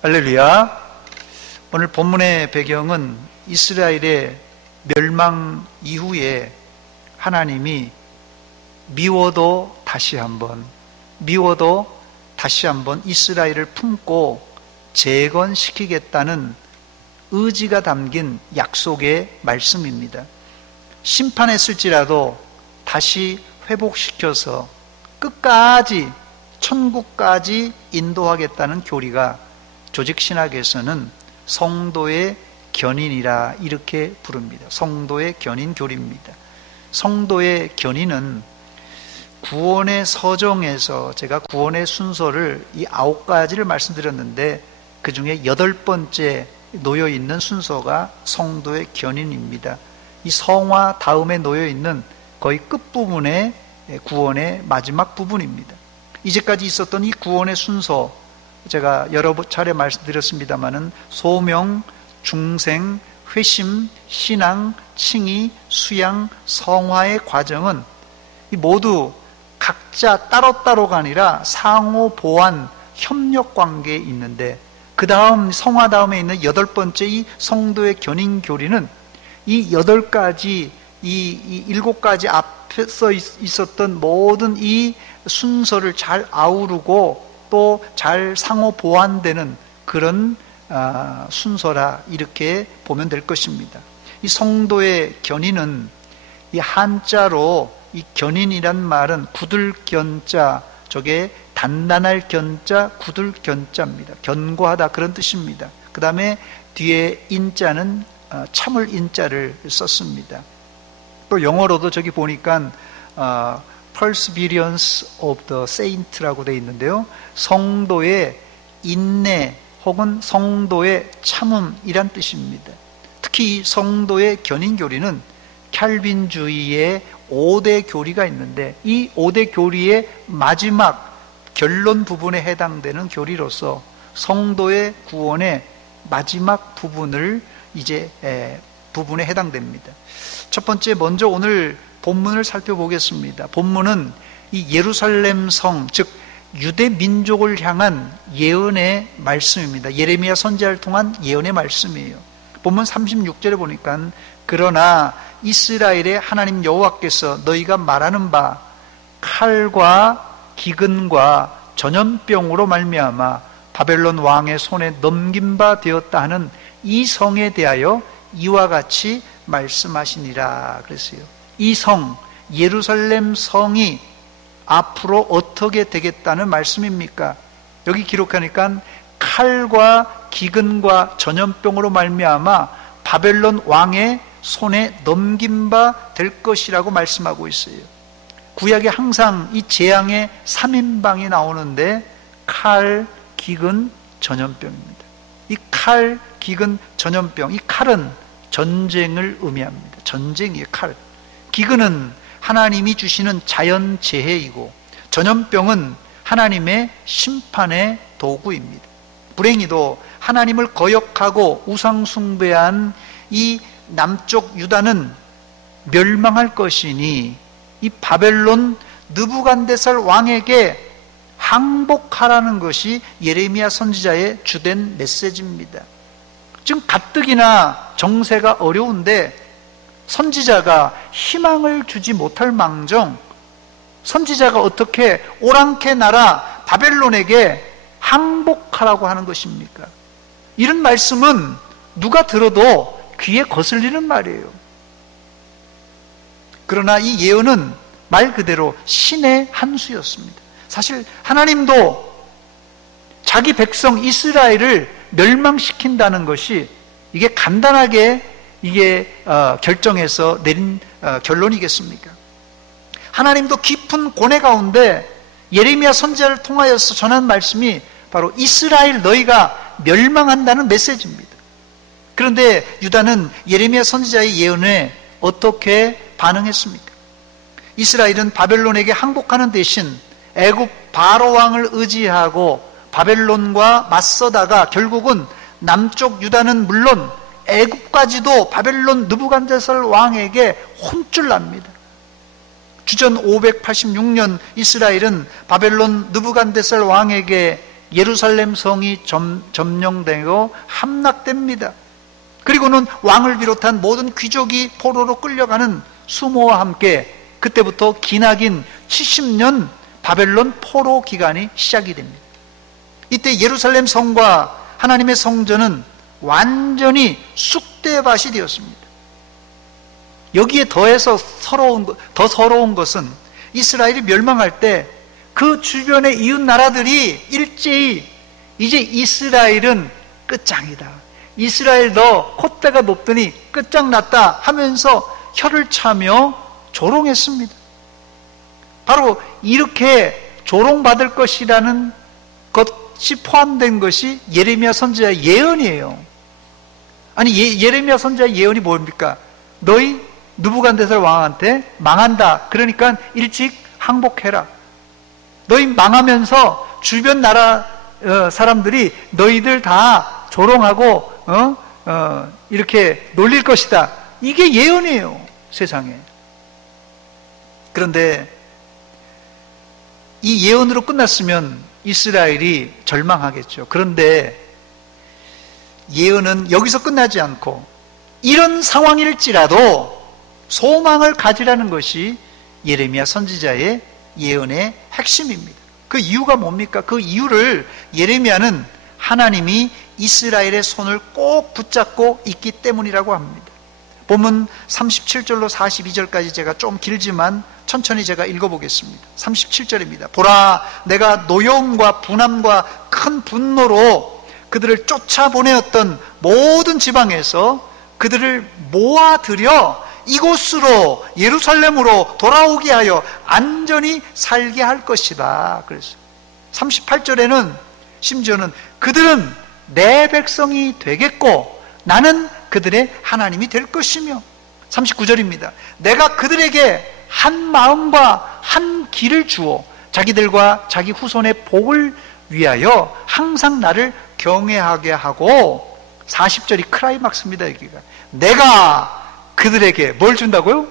할렐루야. 오늘 본문의 배경은 이스라엘의 멸망 이후에 하나님이 미워도 다시 한번 이스라엘을 품고 재건시키겠다는 의지가 담긴 약속의 말씀입니다. 심판했을지라도 다시 회복시켜서 끝까지 천국까지 인도하겠다는 교리가 조직신학에서는 성도의 견인이라 이렇게 부릅니다. 성도의 견인 교리입니다. 성도의 견인은 구원의 서정에서 제가 구원의 순서를 이 9가지를 말씀드렸는데 그 중에 8번째 놓여있는 순서가 성도의 견인입니다. 이 성화 다음에 놓여있는 거의 끝부분의 구원의 마지막 부분입니다. 이제까지 있었던 이 구원의 순서, 제가 여러 차례 말씀드렸습니다마는 소명, 중생, 회심, 신앙, 칭의, 수양, 성화의 과정은 모두 각자 따로따로가 아니라 상호 보완, 협력 관계에 있는데, 그 다음 성화 다음에 있는 8번째 이 성도의 견인 교리는 이 8가지, 이 7가지 앞에서 있었던 모든 이 순서를 잘 아우르고 또 잘 상호 보완되는 그런 순서라 이렇게 보면 될 것입니다. 이 성도의 견인은 이 한자로 이 견인이란 말은 굳을견자, 저게 단단할 견자, 굳을견자입니다. 견고하다 그런 뜻입니다. 그 다음에 뒤에 인자는 참을 인자를 썼습니다. 또 영어로도 저기 보니까 Perseverance of the Saint라고 되어 있는데요, 성도의 인내 혹은 성도의 참음이란 뜻입니다. 특히 성도의 견인 교리는 캘빈주의의 5대 교리가 있는데 이 5대 교리의 마지막 결론 부분에 해당되는 교리로서 성도의 구원의 마지막 부분을 부분에 해당됩니다. 첫 번째, 먼저 오늘 본문을 살펴보겠습니다. 본문은 이 예루살렘 성, 즉 유대 민족을 향한 예언의 말씀입니다. 예레미야 선지자를 통한 예언의 말씀이에요. 본문 36절에 보니까 그러나 이스라엘의 하나님 여호와께서 너희가 말하는 바 칼과 기근과 전염병으로 말미암아 바벨론 왕의 손에 넘긴 바 되었다 하는 이 성에 대하여 이와 같이 말씀하시니라 그랬어요. 이 성, 예루살렘 성이 앞으로 어떻게 되겠다는 말씀입니까? 여기 기록하니까 칼과 기근과 전염병으로 말미암아 바벨론 왕의 손에 넘긴 바 될 것이라고 말씀하고 있어요. 구약에 항상 이 재앙의 3인방이 나오는데 칼, 기근, 전염병입니다. 이 칼, 기근, 전염병, 이 칼은 전쟁을 의미합니다. 전쟁이에요, 칼. 기근은 하나님이 주시는 자연재해이고 전염병은 하나님의 심판의 도구입니다. 불행히도 하나님을 거역하고 우상숭배한 이 남쪽 유다는 멸망할 것이니 이 바벨론 느부갓네살 왕에게 항복하라는 것이 예레미야 선지자의 주된 메시지입니다. 지금 가뜩이나 정세가 어려운데 선지자가 희망을 주지 못할 망정, 선지자가 어떻게 오랑캐 나라 바벨론에게 항복하라고 하는 것입니까? 이런 말씀은 누가 들어도 귀에 거슬리는 말이에요. 그러나 이 예언은 말 그대로 신의 한 수였습니다. 사실 하나님도 자기 백성 이스라엘을 멸망시킨다는 것이 이게 간단하게 결정해서 내린 결론이겠습니까? 하나님도 깊은 고뇌 가운데 예레미야 선지자를 통하여서 전한 말씀이 바로 이스라엘 너희가 멸망한다는 메시지입니다. 그런데 유다는 예레미야 선지자의 예언에 어떻게 반응했습니까? 이스라엘은 바벨론에게 항복하는 대신 애굽 바로 왕을 의지하고 바벨론과 맞서다가 결국은 남쪽 유다는 물론 애굽까지도 바벨론 느부갓네살 왕에게 혼쭐 납니다. 주전 586년 이스라엘은 바벨론 느부갓네살 왕에게 예루살렘 성이 점령되고 함락됩니다. 그리고는 왕을 비롯한 모든 귀족이 포로로 끌려가는 수모와 함께 그때부터 기나긴 70년 바벨론 포로 기간이 시작이 됩니다. 이때 예루살렘 성과 하나님의 성전은 완전히 쑥대밭이 되었습니다. 여기에 더해서 더 서러운 것은 이스라엘이 멸망할 때 그 주변의 이웃 나라들이 일제히 이제 이스라엘은 끝장이다, 이스라엘 너 콧대가 높더니 끝장났다 하면서 혀를 차며 조롱했습니다. 바로 이렇게 조롱받을 것이라는 것이 포함된 것이 예레미야 선지자의 예언이에요. 아니, 예레미야 선지자의 예언이 뭡니까? 너희 느부갓네살 왕한테 망한다, 그러니까 일찍 항복해라. 너희 망하면서 주변 나라 사람들이 너희들 다 조롱하고 이렇게 놀릴 것이다. 이게 예언이에요, 세상에. 그런데 이 예언으로 끝났으면 이스라엘이 절망하겠죠. 그런데 예언은 여기서 끝나지 않고 이런 상황일지라도 소망을 가지라는 것이 예레미야 선지자의 예언의 핵심입니다. 그 이유가 뭡니까? 그 이유를 예레미야는 하나님이 이스라엘의 손을 꼭 붙잡고 있기 때문이라고 합니다. 본문 37절로 42절까지 제가 좀 길지만 천천히 제가 읽어보겠습니다. 37절입니다. 보라, 내가 노여움과 분함과 큰 분노로 그들을 쫓아보내었던 모든 지방에서 그들을 모아들여 이곳으로, 예루살렘으로 돌아오게 하여 안전히 살게 할 것이다. 그래서 38절에는 심지어는 그들은 내 백성이 되겠고 나는 그들의 하나님이 될 것이며, 39절입니다. 내가 그들에게 한 마음과 한 길을 주어 자기들과 자기 후손의 복을 위하여 항상 나를 경외하게 하고, 40절이 크라이막스입니다. 여기가 내가 그들에게 뭘 준다고요?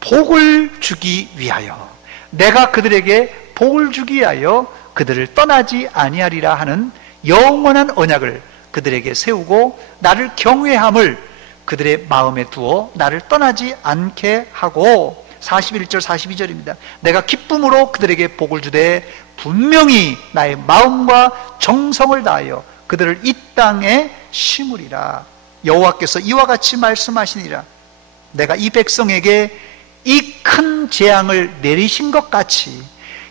복을 주기 위하여, 내가 그들에게 복을 주기 위하여 그들을 떠나지 아니하리라 하는 영원한 언약을 그들에게 세우고 나를 경외함을 그들의 마음에 두어 나를 떠나지 않게 하고, 41절 42절입니다. 내가 기쁨으로 그들에게 복을 주되 분명히 나의 마음과 정성을 다하여 그들을 이 땅에 심으리라. 여호와께서 이와 같이 말씀하시니라. 내가 이 백성에게 이 큰 재앙을 내리신 것 같이,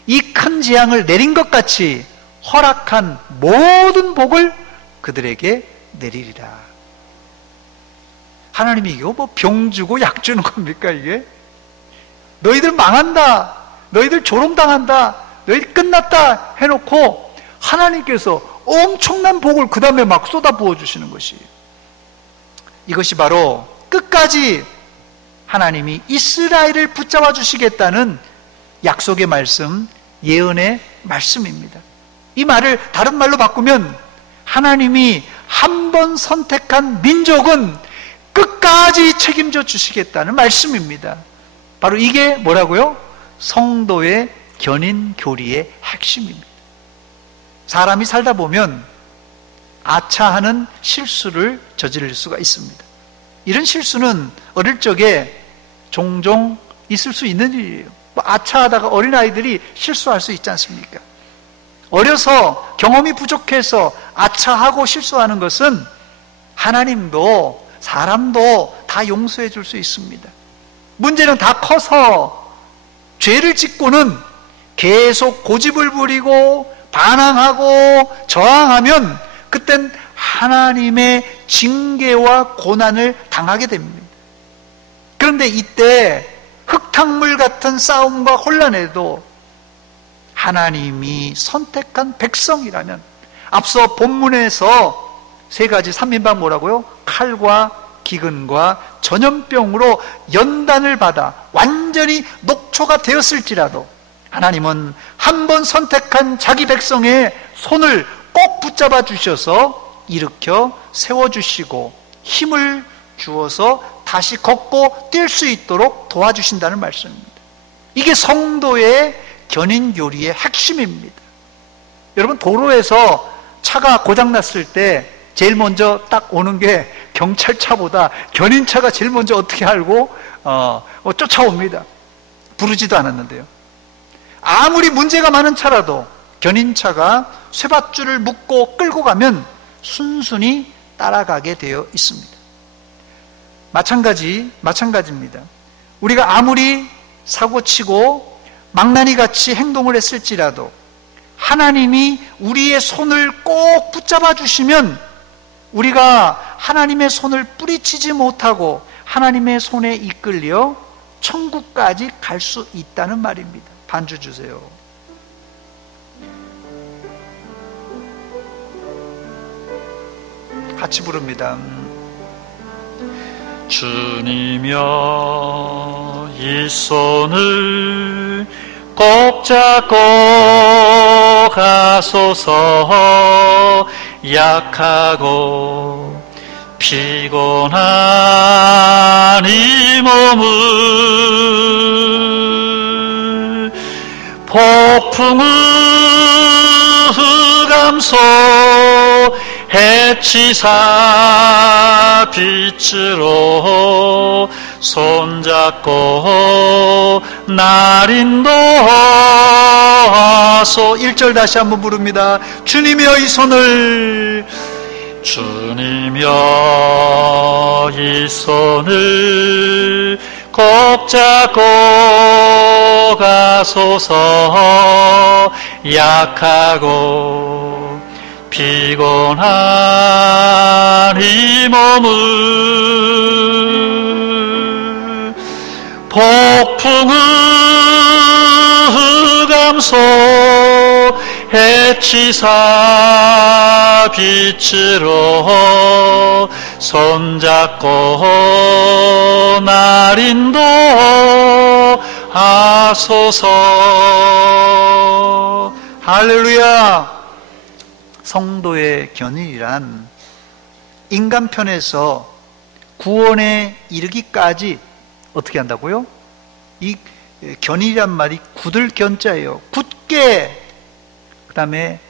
이 큰 재앙을 내린 것 같이 허락한 모든 복을 그들에게 내리리라. 하나님이 이거 뭐 병 주고 약 주는 겁니까 이게? 너희들 망한다, 너희들 조롱당한다, 너희들 끝났다 해놓고 하나님께서 엄청난 복을 그 다음에 막 쏟아 부어주시는 것이에요. 이것이 바로 끝까지 하나님이 이스라엘을 붙잡아 주시겠다는 약속의 말씀, 예언의 말씀입니다. 이 말을 다른 말로 바꾸면 하나님이 한 번 선택한 민족은 끝까지 책임져 주시겠다는 말씀입니다. 바로 이게 뭐라고요? 성도의 견인 교리의 핵심입니다. 사람이 살다 보면 아차하는 실수를 저지를 수가 있습니다. 이런 실수는 어릴 적에 종종 있을 수 있는 일이에요. 아차하다가 어린아이들이 실수할 수 있지 않습니까? 어려서 경험이 부족해서 아차하고 실수하는 것은 하나님도 사람도 다 용서해 줄 수 있습니다. 문제는 다 커서 죄를 짓고는 계속 고집을 부리고 반항하고 저항하면 그땐 하나님의 징계와 고난을 당하게 됩니다. 그런데 이때 흙탕물 같은 싸움과 혼란에도 하나님이 선택한 백성이라면, 앞서 본문에서 세 가지 3인방 뭐라고요? 칼과 기근과 전염병으로 연단을 받아 완전히 녹초가 되었을지라도 하나님은 한 번 선택한 자기 백성의 손을 꼭 붙잡아 주셔서 일으켜 세워주시고 힘을 주어서 다시 걷고 뛸 수 있도록 도와주신다는 말씀입니다. 이게 성도의 견인 교리의 핵심입니다. 여러분, 도로에서 차가 고장났을 때 제일 먼저 딱 오는 게 경찰차보다 견인차가 제일 먼저 어떻게 알고 쫓아옵니다. 부르지도 않았는데요. 아무리 문제가 많은 차라도 견인차가 쇠밧줄을 묶고 끌고 가면 순순히 따라가게 되어 있습니다. 마찬가지입니다. 우리가 아무리 사고치고 망나니같이 행동을 했을지라도 하나님이 우리의 손을 꼭 붙잡아 주시면 우리가 하나님의 손을 뿌리치지 못하고 하나님의 손에 이끌려 천국까지 갈 수 있다는 말입니다. 반주 주세요. 같이 부릅니다. 주님여 이 손을 꼭 잡고 가소서. 약하고 피곤한 이 몸을 폭풍의 흑암소 해치사 빛으로 손잡고 날 인도하소. 1절 다시 한번 부릅니다. 주님이여 이 손을, 주님이여 이 손을 꼭 잡고 가소서. 약하고 피곤한 이 몸을 폭풍의 흑암소 해치사 빛으로 손잡고 날 인도하소서. 할렐루야. 성도의 견인이란 인간편에서 구원에 이르기까지 어떻게 한다고요? 이 견인이란 말이 굳을 견자예요. 굳게, 그 다음에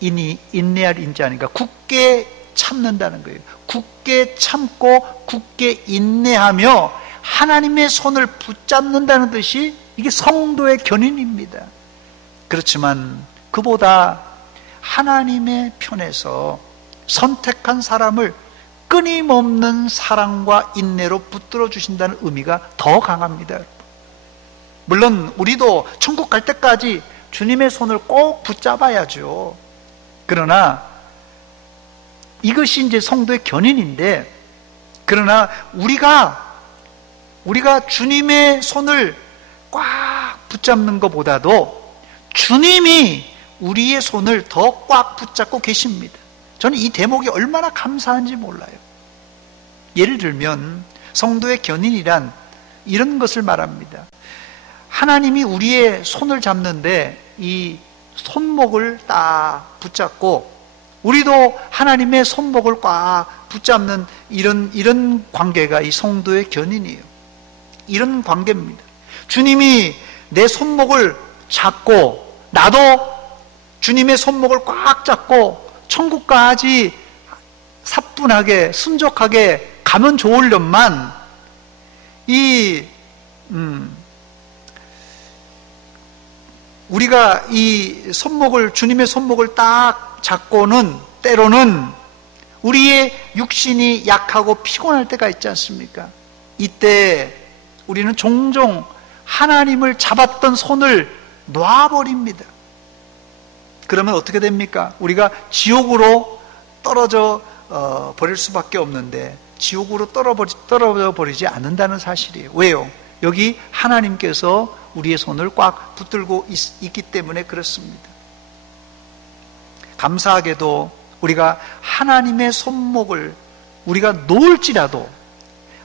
인내할 인자 아닌가, 굳게 참는다는 거예요. 굳게 참고 굳게 인내하며 하나님의 손을 붙잡는다는 뜻이 이게 성도의 견인입니다. 그렇지만 그보다 하나님의 편에서 선택한 사람을 끊임없는 사랑과 인내로 붙들어 주신다는 의미가 더 강합니다. 물론 우리도 천국 갈 때까지 주님의 손을 꼭 붙잡아야죠. 그러나 이것이 이제 성도의 견인인데, 그러나 우리가 주님의 손을 꽉 붙잡는 것보다도 주님이 우리의 손을 더 꽉 붙잡고 계십니다. 저는 이 대목이 얼마나 감사한지 몰라요. 예를 들면 성도의 견인이란 이런 것을 말합니다. 하나님이 우리의 손을 잡는데 이 손목을 딱 붙잡고 우리도 하나님의 손목을 꽉 붙잡는 이런 관계가 이 성도의 견인이에요. 이런 관계입니다. 주님이 내 손목을 잡고 나도 주님의 손목을 꽉 잡고 천국까지 사뿐하게 순적하게 가면 좋으련만 우리가 이 손목을, 주님의 손목을 딱 잡고는 때로는 우리의 육신이 약하고 피곤할 때가 있지 않습니까? 이때 우리는 종종 하나님을 잡았던 손을 놔버립니다. 그러면 어떻게 됩니까? 우리가 지옥으로 떨어져 버릴 수밖에 없는데 지옥으로 떨어져 버리지 않는다는 사실이에요. 왜요? 여기 하나님께서 우리의 손을 꽉 붙들고 있기 때문에 그렇습니다. 감사하게도 우리가 하나님의 손목을 우리가 놓을지라도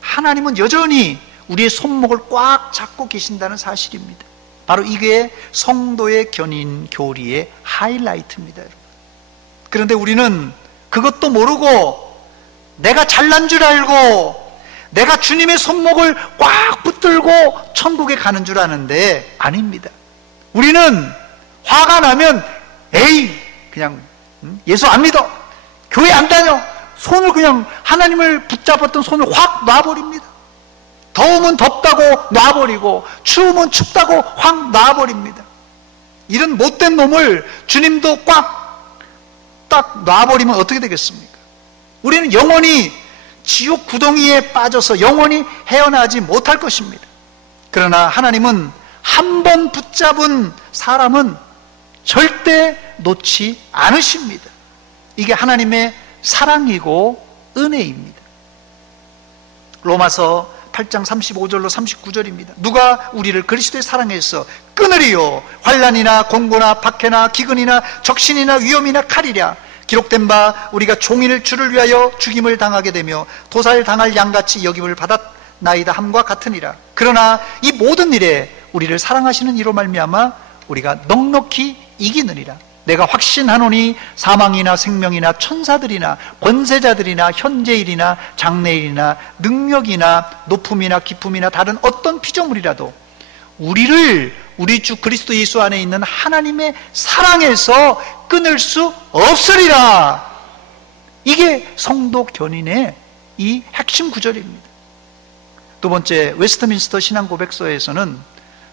하나님은 여전히 우리의 손목을 꽉 잡고 계신다는 사실입니다. 바로 이게 성도의 견인 교리의 하이라이트입니다. 그런데 우리는 그것도 모르고 내가 잘난 줄 알고 내가 주님의 손목을 꽉 붙들고 천국에 가는 줄 아는데 아닙니다. 우리는 화가 나면 에이 그냥 예수 안 믿어, 교회 안 다녀, 손을 그냥 하나님을 붙잡았던 손을 확 놔버립니다. 더우면 덥다고 놔버리고 추우면 춥다고 확 놔버립니다. 이런 못된 놈을 주님도 딱 놔버리면 어떻게 되겠습니까? 우리는 영원히 지옥 구덩이에 빠져서 영원히 헤어나지 못할 것입니다. 그러나 하나님은 한 번 붙잡은 사람은 절대 놓지 않으십니다. 이게 하나님의 사랑이고 은혜입니다. 로마서 8장 35절로 39절입니다. 누가 우리를 그리스도의 사랑에서 끊으리요? 환난이나 공고나 박해나 기근이나 적신이나 위험이나 칼이랴. 기록된 바 우리가 종일 주를 위하여 죽임을 당하게 되며 도살 당할 양같이 여김을 받았나이다 함과 같으니라. 그러나 이 모든 일에 우리를 사랑하시는 이로 말미암아 우리가 넉넉히 이기느니라. 내가 확신하노니 사망이나 생명이나 천사들이나 권세자들이나 현재일이나 장래일이나 능력이나 높음이나 기쁨이나 다른 어떤 피조물이라도 우리를 우리 주 그리스도 예수 안에 있는 하나님의 사랑에서 끊을 수 없으리라. 이게 성도 견인의 이 핵심 구절입니다. 두 번째, 웨스트민스터 신앙고백서에서는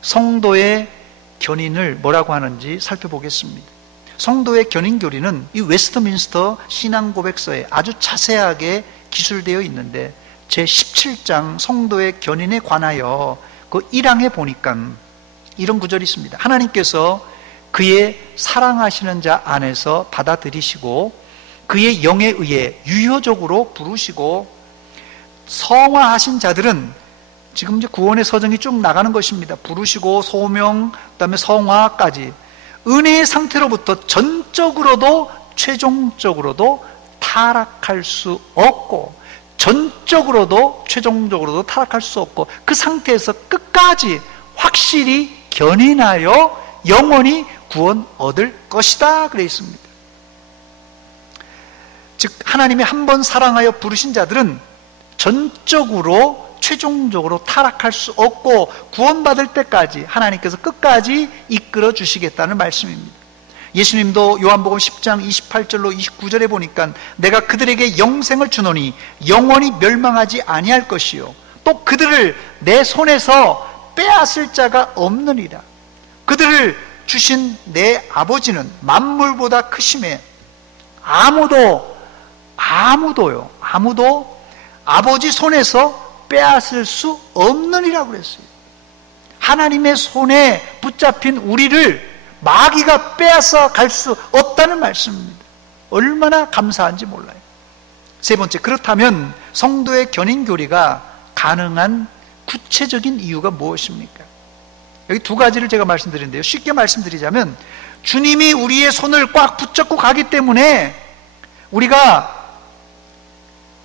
성도의 견인을 뭐라고 하는지 살펴보겠습니다. 성도의 견인 교리는 이 웨스트민스터 신앙고백서에 아주 자세하게 기술되어 있는데 제17장 성도의 견인에 관하여 그 1항에 보니까 이런 구절이 있습니다. 하나님께서 그의 사랑하시는 자 안에서 받아들이시고 그의 영에 의해 유효적으로 부르시고 성화하신 자들은 지금 이제 구원의 서정이 쭉 나가는 것입니다. 부르시고 소명, 그다음에 성화까지 은혜의 상태로부터 전적으로도 최종적으로도 타락할 수 없고 전적으로도 최종적으로도 타락할 수 없고 그 상태에서 끝까지 확실히 견인하여 영원히 구원 얻을 것이다 그래 있습니다. 즉 하나님이 한 번 사랑하여 부르신 자들은 전적으로 최종적으로 타락할 수 없고 구원받을 때까지 하나님께서 끝까지 이끌어 주시겠다는 말씀입니다. 예수님도 요한복음 10장 28절로 29절에 보니까 내가 그들에게 영생을 주노니 영원히 멸망하지 아니할 것이요 또 그들을 내 손에서 빼앗을 자가 없느니라. 그들을 주신 내 아버지는 만물보다 크심에 아무도 아버지 손에서 빼앗을 수 없느니라고 그랬어요. 하나님의 손에 붙잡힌 우리를 마귀가 빼앗아 갈 수 없다는 말씀입니다. 얼마나 감사한지 몰라요. 세 번째, 그렇다면 성도의 견인 교리가 가능한 구체적인 이유가 무엇입니까? 여기 두 가지를 제가 말씀드리는데요. 쉽게 말씀드리자면 주님이 우리의 손을 꽉 붙잡고 가기 때문에 우리가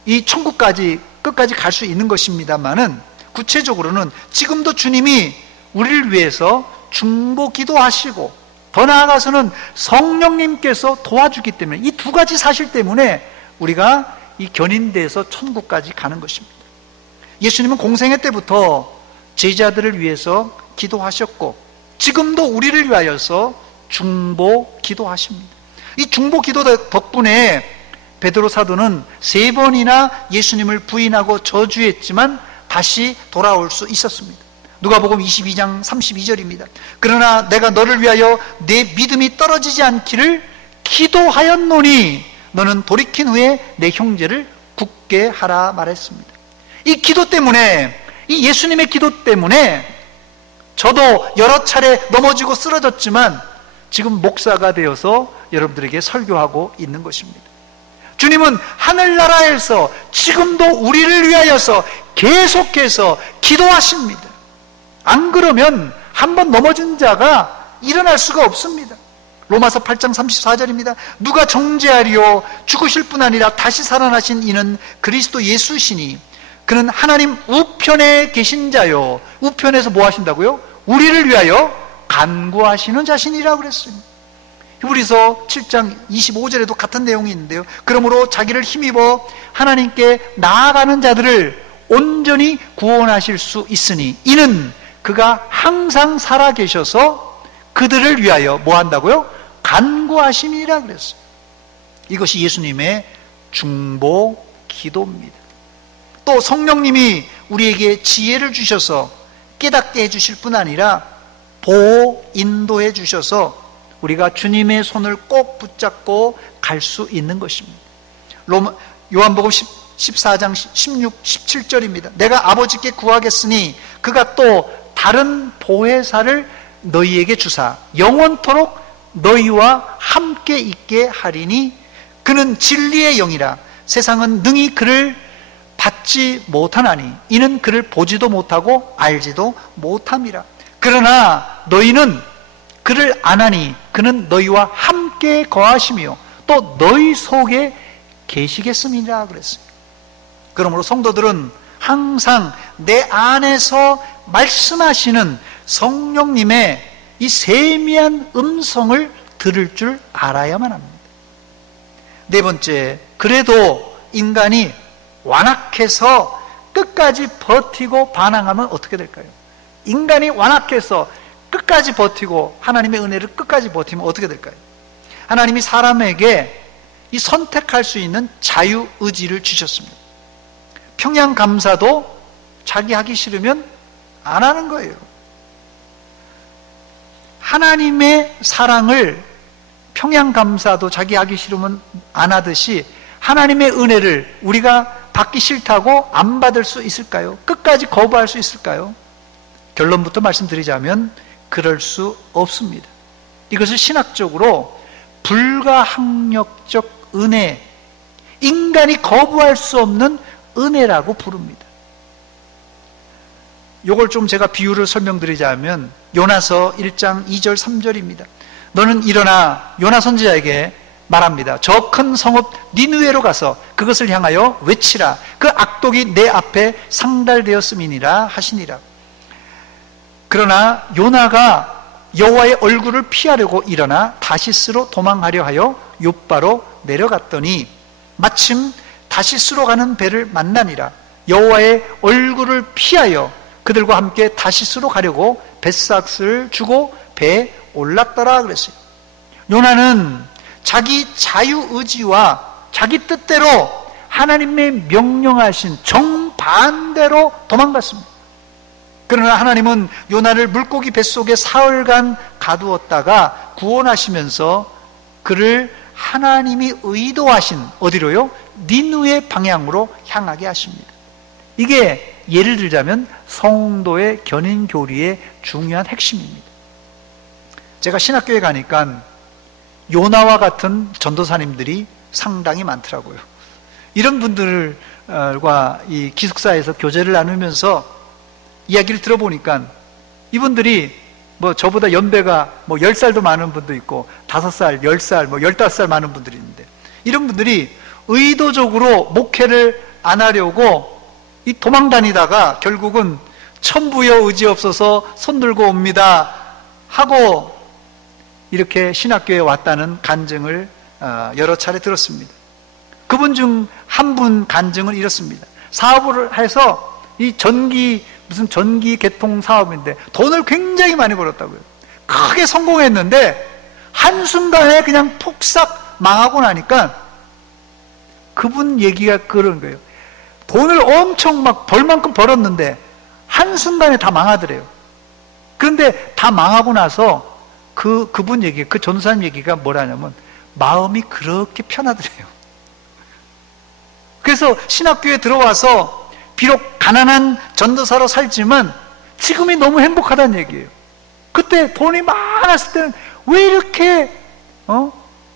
이 천국까지 끝까지 갈 수 있는 것입니다만은 구체적으로는 지금도 주님이 우리를 위해서 중보 기도하시고 더 나아가서는 성령님께서 도와주기 때문에 이 두 가지 사실 때문에 우리가 이 견인돼서 천국까지 가는 것입니다. 예수님은 공생애 때부터 제자들을 위해서 기도하셨고 지금도 우리를 위하여서 중보 기도하십니다. 이 중보 기도 덕분에 베드로 사도는 3번이나 예수님을 부인하고 저주했지만 다시 돌아올 수 있었습니다. 누가복음 22장 32절입니다. 그러나 내가 너를 위하여 내 믿음이 떨어지지 않기를 기도하였노니 너는 돌이킨 후에 내 형제를 굳게 하라 말했습니다. 이 기도 때문에, 이 예수님의 기도 때문에 저도 여러 차례 넘어지고 쓰러졌지만 지금 목사가 되어서 여러분들에게 설교하고 있는 것입니다. 주님은 하늘나라에서 지금도 우리를 위하여서 계속해서 기도하십니다. 안 그러면 한번 넘어진 자가 일어날 수가 없습니다. 로마서 8장 34절입니다. 누가 정죄하리요? 죽으실 뿐 아니라 다시 살아나신 이는 그리스도 예수시니 그는 하나님 우편에 계신 자요. 우편에서 뭐 하신다고요? 우리를 위하여 간구하시는 자신이라고 그랬습니다. 히브리서 7장 25절에도 같은 내용이 있는데요. 그러므로 자기를 힘입어 하나님께 나아가는 자들을 온전히 구원하실 수 있으니 이는 그가 항상 살아계셔서 그들을 위하여 뭐 한다고요? 간구하심이라 그랬어요. 이것이 예수님의 중보 기도입니다. 또 성령님이 우리에게 지혜를 주셔서 깨닫게 해주실 뿐 아니라 보호, 인도해 주셔서 우리가 주님의 손을 꼭 붙잡고 갈 수 있는 것입니다. 요한복음 14장 16, 17절입니다. 내가 아버지께 구하겠으니 그가 또 다른 보혜사를 너희에게 주사 영원토록 너희와 함께 있게 하리니 그는 진리의 영이라 세상은 능히 그를 받지 못하나니 이는 그를 보지도 못하고 알지도 못함이라. 그러나 너희는 그를 아나니 그는 너희와 함께 거하시며 또 너희 속에 계시겠습니다 그랬어요. 그러므로 성도들은 항상 내 안에서 말씀하시는 성령님의 이 세미한 음성을 들을 줄 알아야만 합니다. 네 번째, 그래도 인간이 완악해서 끝까지 버티고 반항하면 어떻게 될까요? 인간이 완악해서 끝까지 버티고 하나님의 은혜를 끝까지 버티면 어떻게 될까요? 하나님이 사람에게 이 선택할 수 있는 자유의지를 주셨습니다. 평양감사도 자기 하기 싫으면 안 하는 거예요. 하나님의 사랑을 평양감사도 자기 하기 싫으면 안 하듯이 하나님의 은혜를 우리가 받기 싫다고 안 받을 수 있을까요? 끝까지 거부할 수 있을까요? 결론부터 말씀드리자면 그럴 수 없습니다. 이것을 신학적으로 불가항력적 은혜, 인간이 거부할 수 없는 은혜라고 부릅니다. 이걸 좀 제가 비유를 설명드리자면 요나서 1장 2절 3절입니다. 너는 일어나 요나 선지자에게 말합니다. 저 큰 성읍 니느웨로 가서 그것을 향하여 외치라. 그 악독이 내 앞에 상달되었음이니라 하시니라. 그러나 요나가 여호와의 얼굴을 피하려고 일어나 다시스로 도망하려 하여 욥바로 내려갔더니 마침 다시스로 가는 배를 만나니라. 여호와의 얼굴을 피하여 그들과 함께 다시스로 가려고 뱃삭을 주고 배에 올랐더라 그랬어요. 요나는 자기 자유의지와 자기 뜻대로 하나님의 명령하신 정반대로 도망갔습니다. 그러나 하나님은 요나를 물고기 뱃속에 사흘간 가두었다가 구원하시면서 그를 하나님이 의도하신 어디로요? 니느웨 방향으로 향하게 하십니다. 이게 예를 들자면 성도의 견인교리의 중요한 핵심입니다. 제가 신학교에 가니까 요나와 같은 전도사님들이 상당히 많더라고요. 이런 분들과 이 기숙사에서 교제를 나누면서 이야기를 들어보니까 이분들이 뭐 저보다 연배가 뭐 10살도 많은 분도 있고 5살, 10살, 뭐 15살 많은 분들이 있는데 이런 분들이 의도적으로 목회를 안 하려고 이 도망 다니다가 결국은 천부여 의지 없어서 손 들고 옵니다 하고 이렇게 신학교에 왔다는 간증을 여러 차례 들었습니다. 그분 중 한 분 간증은 이렇습니다. 사업을 해서 이 무슨 전기 개통 사업인데 돈을 굉장히 많이 벌었다고요. 크게 성공했는데 한순간에 그냥 폭삭 망하고 나니까 그분 얘기가 그런 거예요. 돈을 엄청 막 벌 만큼 벌었는데 한순간에 다 망하더래요. 그런데 다 망하고 나서 그분 얘기, 그 전도사님 얘기가 뭐라냐면 마음이 그렇게 편하더래요. 그래서 신학교에 들어와서 비록 가난한 전도사로 살지만 지금이 너무 행복하다는 얘기예요. 그때 돈이 많았을 때는 왜 이렇게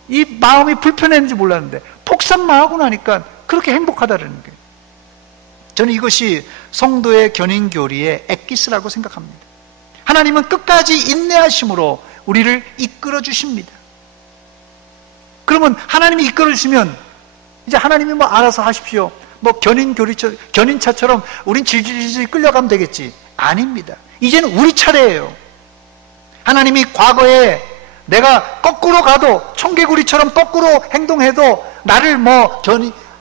이 마음이 불편했는지 몰랐는데 폭삭 망하고 나니까 그렇게 행복하다는 거예요. 저는 이것이 성도의 견인교리의 엑기스라고 생각합니다. 하나님은 끝까지 인내하심으로 우리를 이끌어 주십니다. 그러면 하나님이 이끌어 주시면 이제 하나님이 뭐 알아서 하십시오. 뭐 견인차처럼 우린 질질질 끌려가면 되겠지. 아닙니다. 이제는 우리 차례예요. 하나님이 과거에 내가 거꾸로 가도 청개구리처럼 거꾸로 행동해도 나를 뭐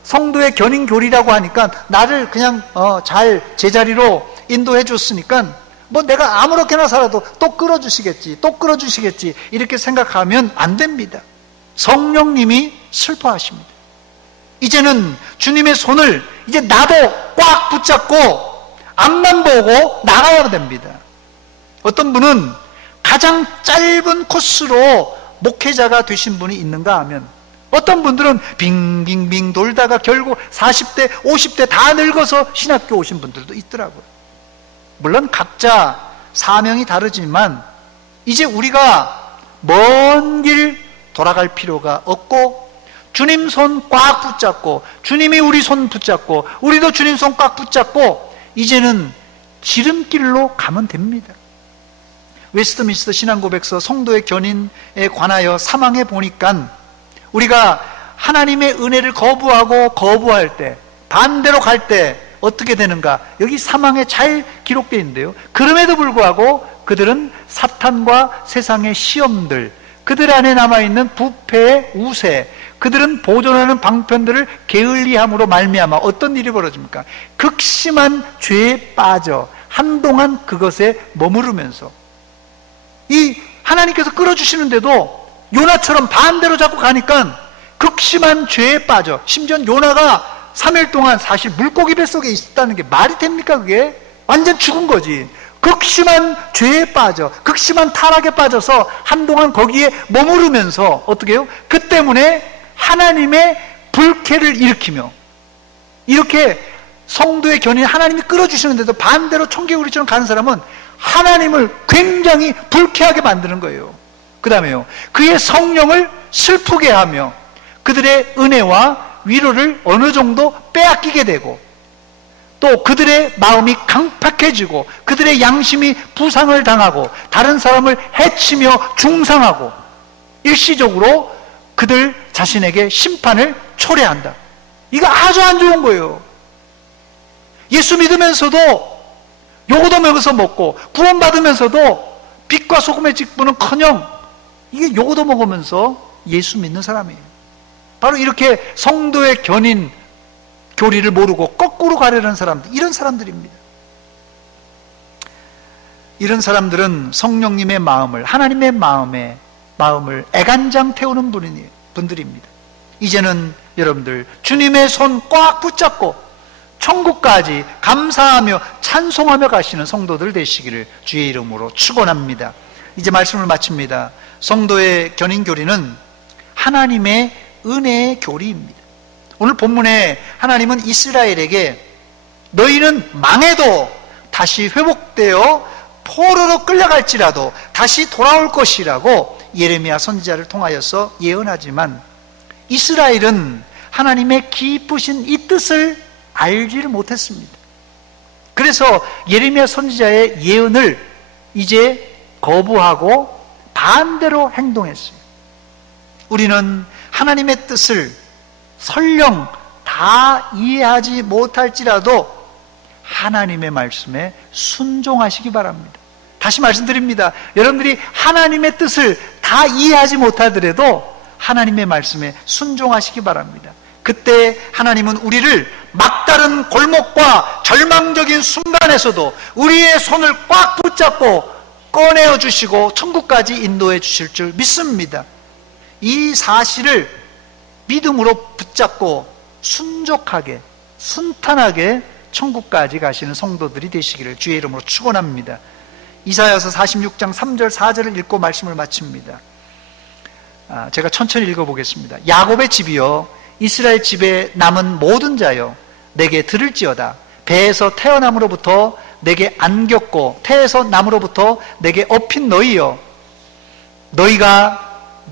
성도의 견인교리라고 하니까 나를 그냥 잘 제자리로 인도해 줬으니까 뭐 내가 아무렇게나 살아도 또 끌어주시겠지, 또 끌어주시겠지, 이렇게 생각하면 안 됩니다. 성령님이 슬퍼하십니다. 이제는 주님의 손을 이제 나도 꽉 붙잡고 앞만 보고 나가야 됩니다. 어떤 분은 가장 짧은 코스로 목회자가 되신 분이 있는가 하면, 어떤 분들은 빙빙빙 돌다가 결국 40대, 50대 다 늙어서 신학교 오신 분들도 있더라고요. 물론 각자 사명이 다르지만 이제 우리가 먼 길 돌아갈 필요가 없고, 주님 손 꽉 붙잡고, 주님이 우리 손 붙잡고, 우리도 주님 손 꽉 붙잡고, 이제는 지름길로 가면 됩니다. 웨스트민스터 신앙고백서 성도의 견인에 관하여 3항에 보니까 우리가 하나님의 은혜를 거부할 때, 반대로 갈 때 어떻게 되는가, 여기 3항에 잘 기록되어 있는데요. 그럼에도 불구하고 그들은 사탄과 세상의 시험들, 그들 안에 남아있는 부패의 우세, 그들은 보존하는 방편들을 게을리함으로 말미암아 어떤 일이 벌어집니까? 극심한 죄에 빠져 한동안 그것에 머무르면서, 이 하나님께서 끌어주시는데도 요나처럼 반대로 자꾸 가니까 극심한 죄에 빠져, 심지어 요나가 3일 동안 사실 물고기 뱃속에 있었다는 게 말이 됩니까? 그게 완전 죽은 거지. 극심한 죄에 빠져, 극심한 타락에 빠져서 한동안 거기에 머무르면서 어떻게 해요? 그 때문에 하나님의 불쾌를 일으키며, 이렇게 성도의 견인 하나님이 끌어주시는데도 반대로 청개구리처럼 가는 사람은 하나님을 굉장히 불쾌하게 만드는 거예요. 그 다음에요, 그의 성령을 슬프게 하며 그들의 은혜와 위로를 어느 정도 빼앗기게 되고, 또 그들의 마음이 강팍해지고 그들의 양심이 부상을 당하고 다른 사람을 해치며 중상하고 일시적으로 그들 자신에게 심판을 초래한다. 이거 아주 안 좋은 거예요. 예수 믿으면서도 요거도 먹어서 먹고, 구원받으면서도 빛과 소금의 직분은커녕 이게 요거도 먹으면서 예수 믿는 사람이에요. 바로 이렇게 성도의 견인 교리를 모르고 거꾸로 가려는 사람들, 이런 사람들입니다. 이런 사람들은 성령님의 마음을, 하나님의 마음을 애간장 태우는 분들입니다. 이제는 여러분들 주님의 손 꽉 붙잡고 천국까지 감사하며 찬송하며 가시는 성도들 되시기를 주의 이름으로 축원합니다. 이제 말씀을 마칩니다. 성도의 견인교리는 하나님의 은혜의 교리입니다. 오늘 본문에 하나님은 이스라엘에게 너희는 망해도 다시 회복되어 포로로 끌려갈지라도 다시 돌아올 것이라고 예레미야 선지자를 통하여서 예언하지만, 이스라엘은 하나님의 기쁘신 이 뜻을 알지를 못했습니다. 그래서 예레미야 선지자의 예언을 이제 거부하고 반대로 행동했어요. 우리는 하나님의 뜻을 설령 다 이해하지 못할지라도 하나님의 말씀에 순종하시기 바랍니다. 다시 말씀드립니다. 여러분들이 하나님의 뜻을 다 이해하지 못하더라도 하나님의 말씀에 순종하시기 바랍니다. 그때 하나님은 우리를 막다른 골목과 절망적인 순간에서도 우리의 손을 꽉 붙잡고 꺼내어 주시고 천국까지 인도해 주실 줄 믿습니다. 이 사실을 믿음으로 붙잡고 순종하게, 순탄하게 천국까지 가시는 성도들이 되시기를 주의 이름으로 축원합니다. 이사야서 46장 3절 4절을 읽고 말씀을 마칩니다. 제가 천천히 읽어보겠습니다. 야곱의 집이여, 이스라엘 집에 남은 모든 자여, 내게 들을지어다. 배에서 태어남으로부터 내게 안겼고 태에서 남으로부터 내게 업힌 너희여, 너희가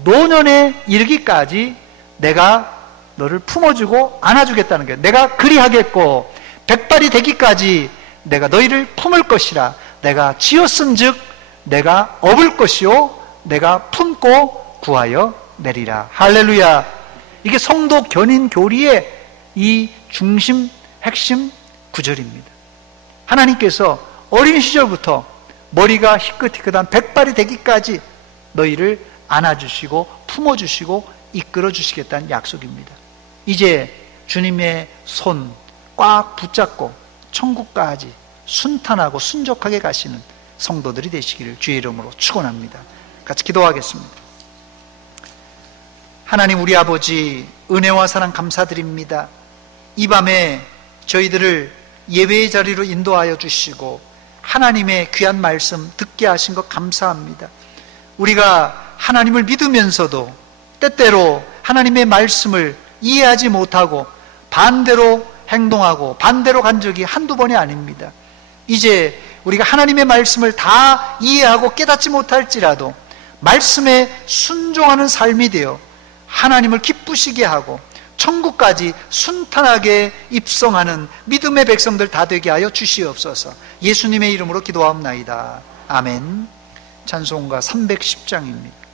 노년에 이르기까지 내가 너를 품어주고 안아주겠다는 거예요. 내가 그리하겠고 백발이 되기까지 내가 너희를 품을 것이라. 내가 지었은즉 내가 업을 것이요 내가 품고 구하여 내리라. 할렐루야. 이게 성도 견인 교리의 이 중심, 핵심 구절입니다. 하나님께서 어린 시절부터 머리가 희끗희끗한 백발이 되기까지 너희를 안아주시고 품어주시고 이끌어주시겠다는 약속입니다. 이제 주님의 손 꽉 붙잡고 천국까지 순탄하고 순적하게 가시는 성도들이 되시기를 주의 이름으로 축원합니다. 같이 기도하겠습니다. 하나님 우리 아버지, 은혜와 사랑 감사드립니다. 이 밤에 저희들을 예배의 자리로 인도하여 주시고 하나님의 귀한 말씀 듣게 하신 것 감사합니다. 우리가 하나님을 믿으면서도 때때로 하나님의 말씀을 이해하지 못하고 반대로 행동하고 반대로 간 적이 한두 번이 아닙니다. 이제 우리가 하나님의 말씀을 다 이해하고 깨닫지 못할지라도 말씀에 순종하는 삶이 되어 하나님을 기쁘시게 하고 천국까지 순탄하게 입성하는 믿음의 백성들 다 되게 하여 주시옵소서. 예수님의 이름으로 기도하옵나이다. 아멘. 찬송가 310장입니다.